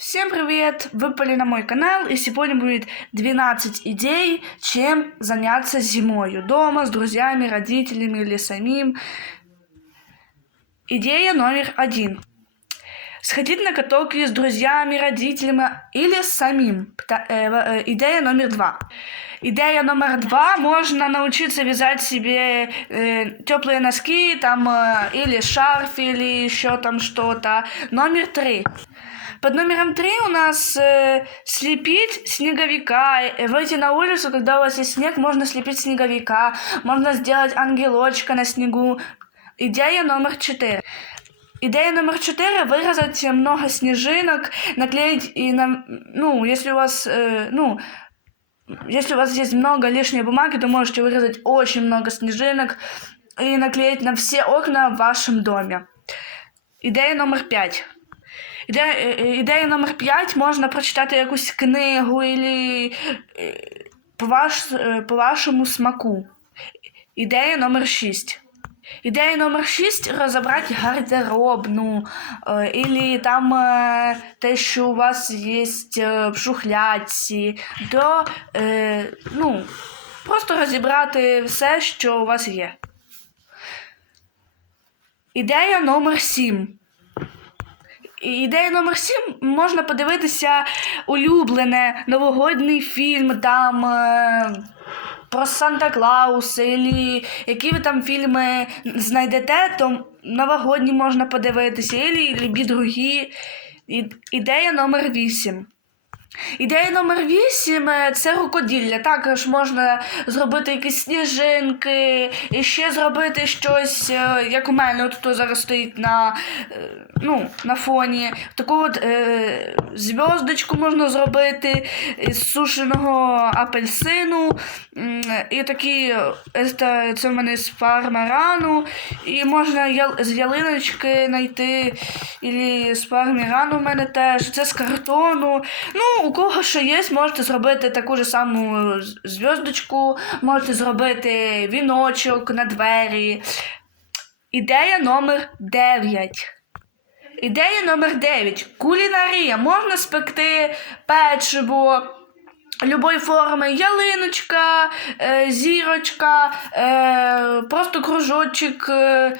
Всем привет! Вы попали на мой канал, и сегодня будет 12 идей, чем заняться зимой дома, с друзьями, родителями или самим. Идея номер один. Сходить на каток с друзьями, родителями или самим. Э, э, Идея номер два. Идея номер два. Можно научиться вязать себе теплые носки там, э, или шарф, или еще там что-то. Номер три. Под номером три у нас э, слепить снеговика. Э, Выйти на улицу, когда у вас есть снег, можно слепить снеговика. Можно сделать ангелочка на снегу. Идея номер четыре. Идея номер четыре вырезать много снежинок, наклеить и на, ну, если у вас, э, ну, если у вас есть много лишней бумаги, то можете вырезать очень много снежинок и наклеить на все окна в вашем доме. Ідея номер 5. Ідея, е, е, ідея номер 5 можна прочитати якусь книгу і по, ваш, е, по вашому смаку. Ідея номер 6. Ідея номер 6 розібрати гардеробну, е, і там е, те, що у вас є е, в шухлядці, до, е, ну, просто розібрати все, що у вас є. Ідея номер 7. Ідея номер 7 можна подивитися улюблене новогодній фільм там е, про Санта Клауса, і які ви там фільми знайдете, то новогодні можна подивитися, і любі другі. Ідея номер 8. Ідея номер 8 це рукоділля. Також можна зробити якісь сніжинки, і ще зробити щось, е, як у мене тут зараз стоїть на, е, ну, на фоні. Таку от е, зв'язочку можна зробити з сушеного апельсину. М, І такі, е, це це в мене з фармарану. І можна ял- з ялиночки знайти, і з фармірану в мене теж. Це з картону. Ну, у кого що є, можете зробити таку ж саму з- зв'язочку, можете зробити віночок на двері. Ідея номер 9. Ідея номер 9. Кулінарія. Можна спекти печиво. Любої форми ялиночка, е, зірочка, е, просто кружочок, е,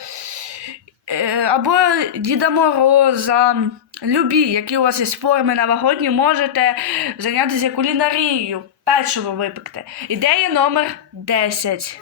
е, або Діда Мороза. Любі, які у вас є форми новогодні, можете зайнятися кулінарією, печиво випекти. Ідея номер 10.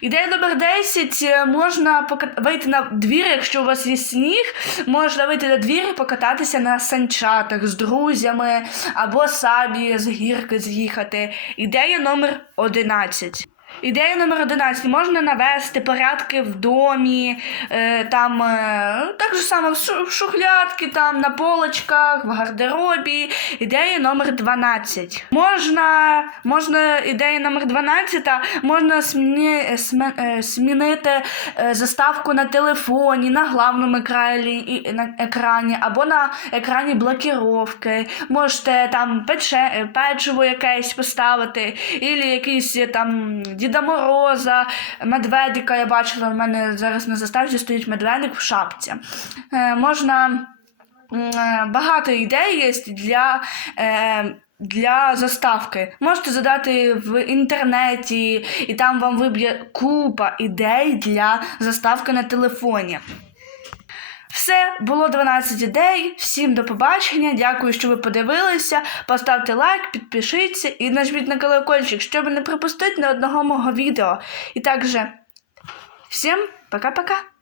Ідея номер 10. е, Можна пока- вийти на двір, якщо у вас є сніг, можна вийти на двір і покататися на санчатах з друзями або самі з гірки з'їхати. Ідея номер 11. Ідея номер 11. Можна навести порядки в домі, е, там е, так же само в шухлядки, там на полочках, в гардеробі. Ідея номер 12. Можна, можна ідея номер 12, можна сме- е, змінити е, заставку на телефоні, на главному екрані, на екрані або на екрані блокіровки. Можете там пече, печиво якесь поставити, і якийсь там Діда Мороза, медведика. Я бачила, в мене зараз на заставці стоїть медведик в шапці. Е, можна е, багато ідей є для. Е, для заставки можете задати в інтернеті, і там вам виб'є купа ідей для заставки на телефоні. Все, було 12 ідей. Всім до побачення. Дякую, що ви подивилися. Поставте лайк, підпишіться і нажміть на колокольчик, щоб не пропустити ні одного мого відео. І також всім пока-пока.